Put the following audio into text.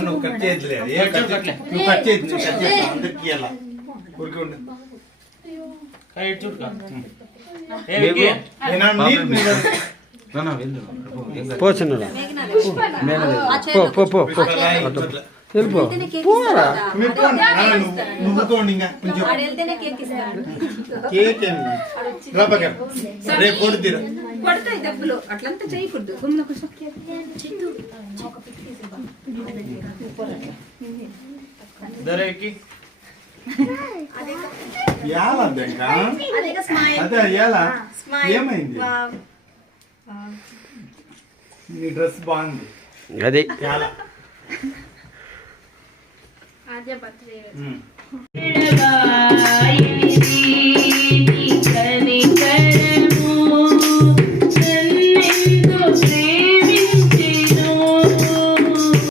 నువ్వు కట్ చేయట్లే ఏ కట్ చేయట్లే నువ్వు కట్ చేయదు నువ్వు కట్ చేస్తా అందరికి ఇవ్వాలా ఊరికే ఉండు. నేనా నీకు నీకు పో పో పో పో. వెళ్ళిపో పోరా. నువ్వు తోండి ఇంకా కొంచెం. కేక్ రేపు కొడుతీరా కొడతాయి దెబ్బలు. అట్లంతా చేయకూడదు అదే ఏమైంది? నీ డ్రెస్ బాగుంది. అది. ఆద్య బర్త్డే